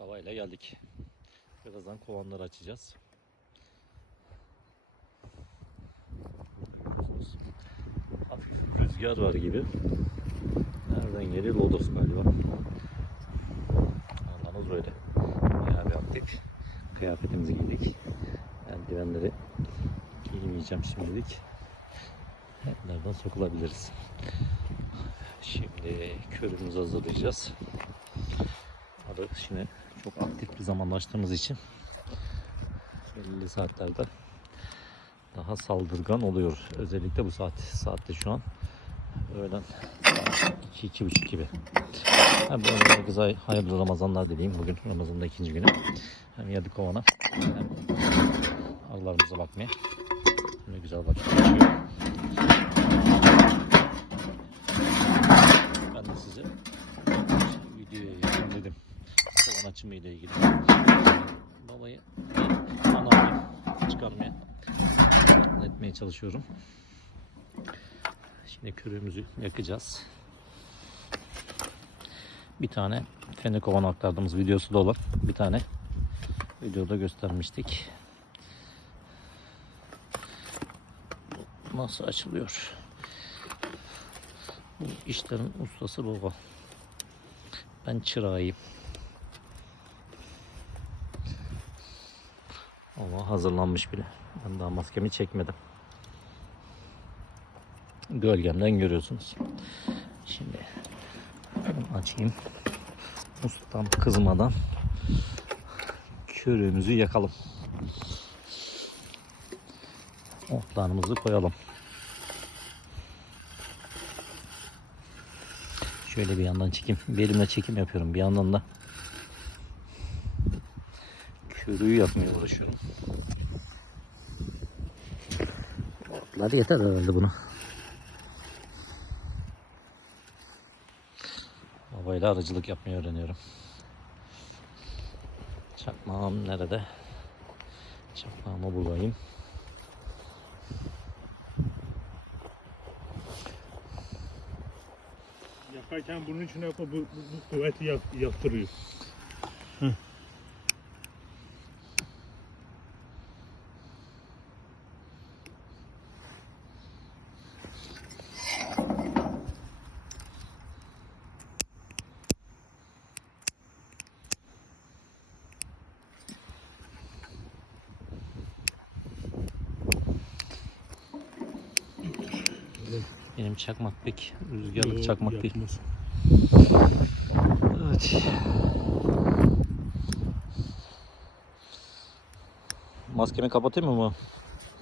Babayla geldik. Birazdan kovanları açacağız. Görüyorsunuz. Hafif rüzgar var gibi. Nereden geliyor? Lodos galiba. Anlamız böyle. Bayağı bir yaptık. Kıyafetimizi giydik. Eldivenleri giymeyeceğim şimdilik. Nereden sokulabiliriz. Şimdi körümüzü hazırlayacağız. Arı şimdi çok aktif bir zamanda açtığımız için belli saatlerde daha saldırgan oluyor. Özellikle bu saat saatte şu an öğlen 2 buçuk gibi. Hem arada güzel hayırlı Ramazanlar dileyim. Bugün Ramazan'da ikinci günü. Hem yedik kovana hem arılarımıza bakmaya. Şimdi güzel vakit. Ben de size videoya yapayım dedim. Kovan açımı ile ilgili. Babayı anamı çıkarmaya etmeye çalışıyorum. Şimdi körüğümüzü yakacağız. Bir tane fene kovan aktardığımız videosu da olan bir tane videoda göstermiştik. Nasıl açılıyor? Bu işlerin ustası baba. Ben çırağıyım. Ama hazırlanmış bile. Ben daha maskemi çekmedim. Gölgemden görüyorsunuz. Şimdi açayım. Ustam kızmadan körüğümüzü yakalım. Otlarımızı koyalım. Şöyle bir yandan çekim. Bir elimle çekim yapıyorum. Bir yandan da körüğü yapmaya uğraşıyorum. Otlar yeter herhalde bunu. Babayla aracılık yapmayı öğreniyorum. Çakmağım nerede? Çakmağımı bulayım. Yakarken bunun içine yapma bu, bu, bu kuvveti yak, yaktırıyor. Benim çakmak pek rüzgarlık çakmak değil. Yakmaz. Evet. Maskemi kapatayım mı?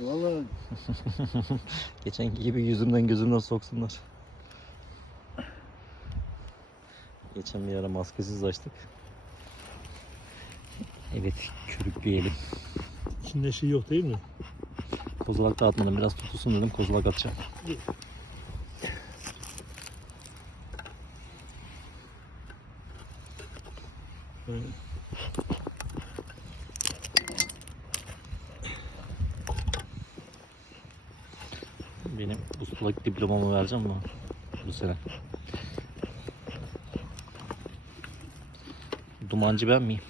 Valla Geçen gibi yüzümden gözümden soksunlar. Geçen bir ara maskesiz açtık. Evet, körükleyelim. içinde şey yok değil mi? Kozalak dağıtmadım. Biraz tutulsun dedim. Kozalak atacağım. Ben- Benim ustalık diplomamı vereceğim mi bu sene? Dumancı ben miyim?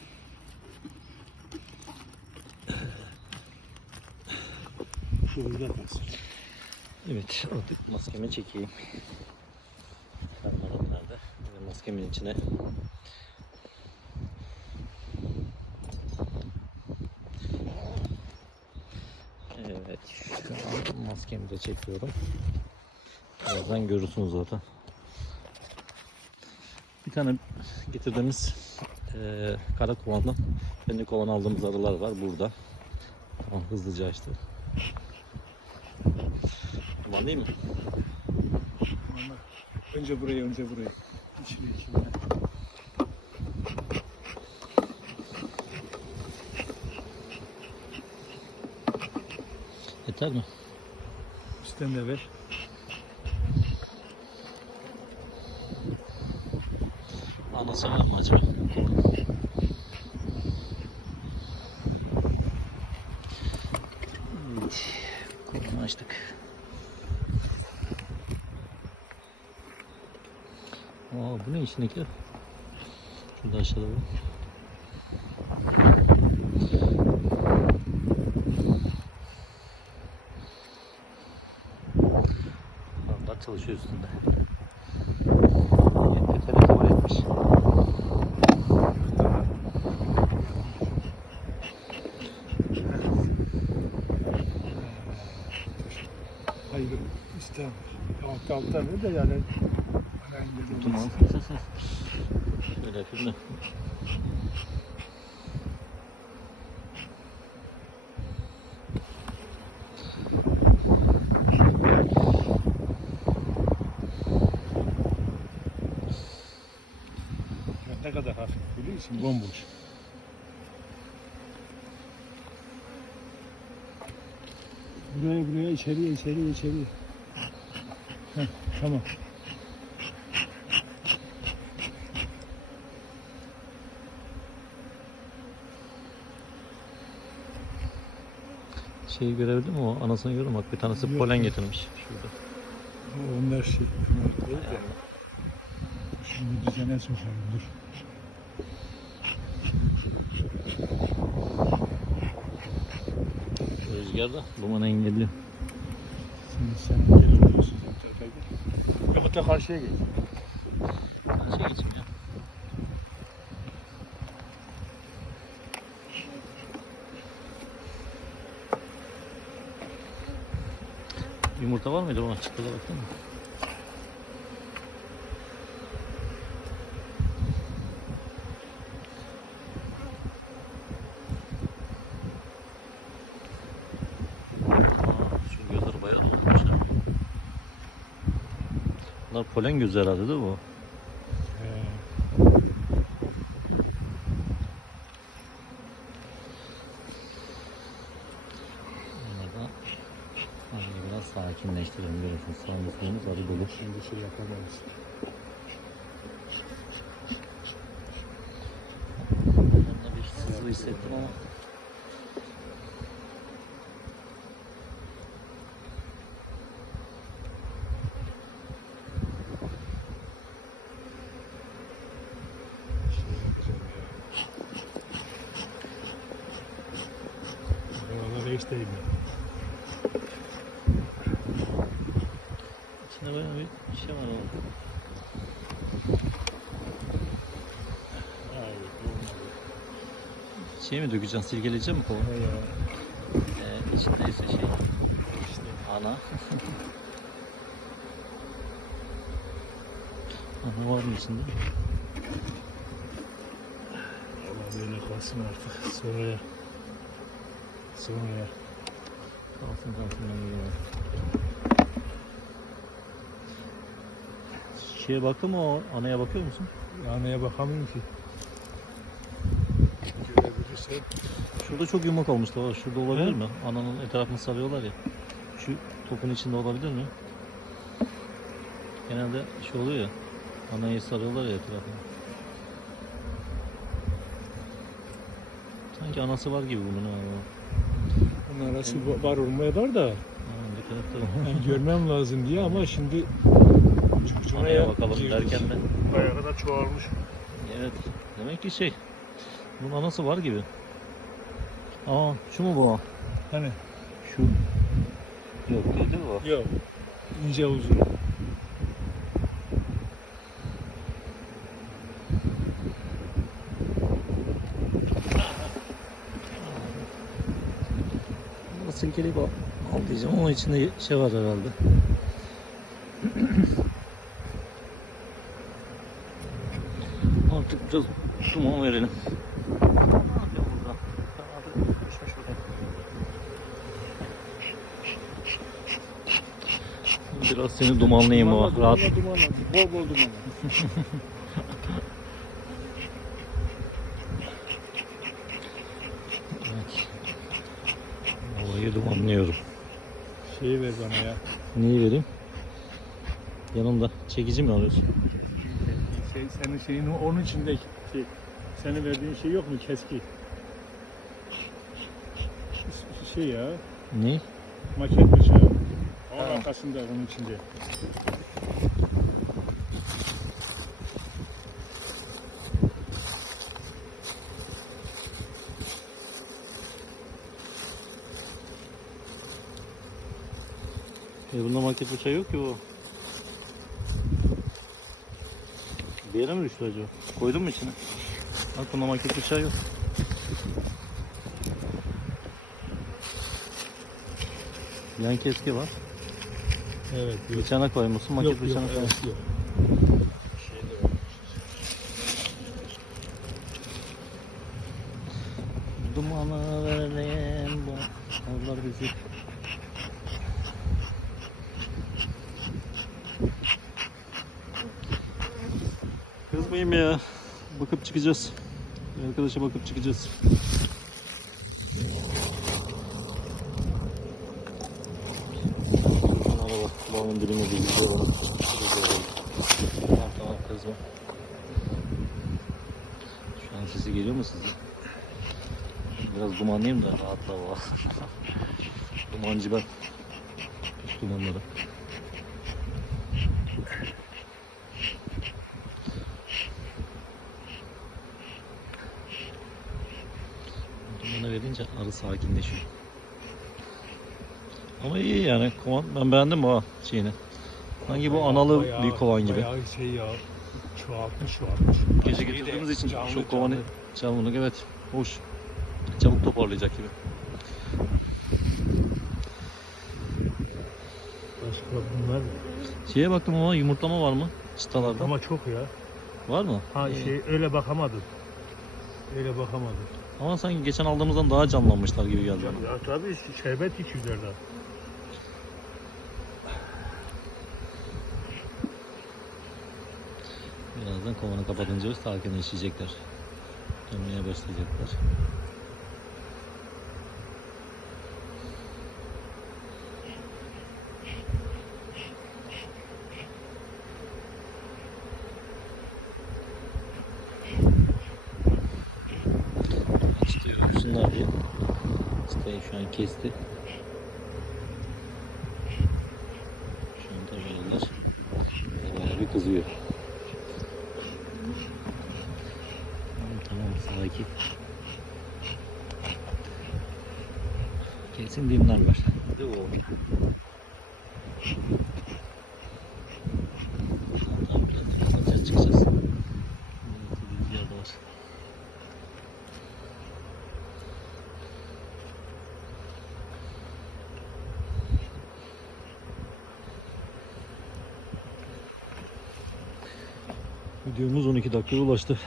Evet artık maskemi çekeyim. Fermuarım nerede? Maskemin içine Evet şu an maskemi de çekiyorum. Birazdan görürsünüz zaten. Bir tane getirdiğimiz eee kara kovandan kendi kovan aldığımız arılar var burada. Tamam hızlıca açtı. Tamam değil mi? Önce burayı, önce burayı. İçine, içine. Yeter mi? Üstten de ver. Anası var mı acaba? Kolunu açtık. Aa, bu ne içindeki? Şurada aşağıda var. Çalışıyor üstünde. Yetkili kabul etmiş. Hayır istemez. Altta altta ver de yani. Tamam. Şöyle yapayım da. Ne kadar hafif biliyor musun? Bomboş. Buraya buraya içeriye içeriye içeriye. Heh, tamam. Şeyi görebildin mi o? Anasını gördüm bak bir tanesi Yok, polen getirmiş. Şurada. Onlar şey. Bunlar değil de. Şimdi düzene sokalım dur. Rüzgar da dumanı engelliyor. Şimdi sen gel oluyorsun. Yok da karşıya geç. Şey geçeyim ya. Yumurta var mıydı ona? Çıktı da baktın mı? Aa, şu gözleri bayağı dolmuş ha. Bunlar polen gözü herhalde değil mi bu? Biraz sakinleştirelim görüyorsunuz. Sağımız solumuz arı dolu. Şimdi şey yapamayız. Bunda bir sızı hissettim ama Şey yapacağım ya. Buralara hiç değmiyor. içinde bayağı bir şey var orada. Olmadı. Şey mi dökeceksin, silkeleyecek mi? Ne ya? Ee, içindeyse şey, İşte. ana. Ana var mı içinde? Allah böyle kalsın artık. Sonraya. Sonraya. Kalsın kalsın ben biliyorum. Şeye baktın mı o anaya bakıyor musun? Anaya bakamıyorum ki. Görebilirsen. Şurada çok yumak olmuş da. Şurada olabilir He? mi? Ananın etrafını sarıyorlar ya. Şu topun içinde olabilir mi? Genelde şey oluyor ya. Anayı sarıyorlar ya etrafına. Sanki anası var gibi bunun ha. Bunun arası var olmaya var da. Ben görmem lazım diye ama şimdi Anaya bakalım girdik. derken de. Bayağı da çoğalmış. Evet. Demek ki şey. Bunun anası var gibi. Aa şu mu bu? Hani? Şu. Yok değil mi bu? Yok. İnce uzun. Silkeleyip al, al diyeceğim ama içinde şey var herhalde. Artık biraz duman verelim. Biraz seni dumanlayayım baba. Rahat. dumanla. Bol bol dumanla. Evet. Olayı dumanlıyorum. Şeyi ver bana ya. Neyi vereyim? Yanımda. Çekici mi alıyorsun? Şey, senin şeyin onun içindeki şey. Senin verdiğin şey yok mu keski? Şey ya. Ne? Maket bıçağı. Onun Tamam. arkasında onun içinde. E bunda market bıçağı yok ki bu. Bir yere mi düştü acaba? Koydun mu içine? Bak bunda market bıçağı yok. Yan keski var. Evet. Bıçağına koymuşsun, maket Yok yok. bıçağına koymuşsun. Evet, yok. Dumana verelim bu Allah bizi. Kızmayayım ya. Bakıp çıkacağız. Arkadaşa bakıp çıkacağız. Kulağımın dilime bir gidiyor. Tamam tamam kızma. Şu an sesi geliyor mu size? Biraz dumanlıyım da rahatla bak. Dumancı ben. Dumanları. Verince arı sakinleşiyor. Ama iyi yani kovan. Ben beğendim bu ha şeyini. Hangi bu analı Bayağı- bir kovan gibi. Bayağı şey ya. Çoğaltmış çoğaltmış. Gece getirdiğimiz için canlı, çok kovanı canlı. canlılık evet hoş. Çabuk toparlayacak gibi. Başka bunlar Şeye baktım ama yumurtlama var mı? Çıtalarda. ama çok ya. Var mı? Ha şey öyle bakamadım. Öyle bakamadım. Ama sanki geçen aldığımızdan daha canlanmışlar gibi geldi Ya, bana. ya tabii şerbet içiyorlar da. Birazdan kovanı kapatınca sakinleşecekler. Dönmeye başlayacaklar. Şunlar diye. Çıtayı şu an kesti. Şu an tabii eller bayağı bir kızıyor. Tamam tamam sakin. Kesin dinlerler. Hadi oğlum. Tamam tamam biraz çıkacağız çıkacağız. Evet, rüzgar da var. Videomuz 12 dakikaya ulaştı.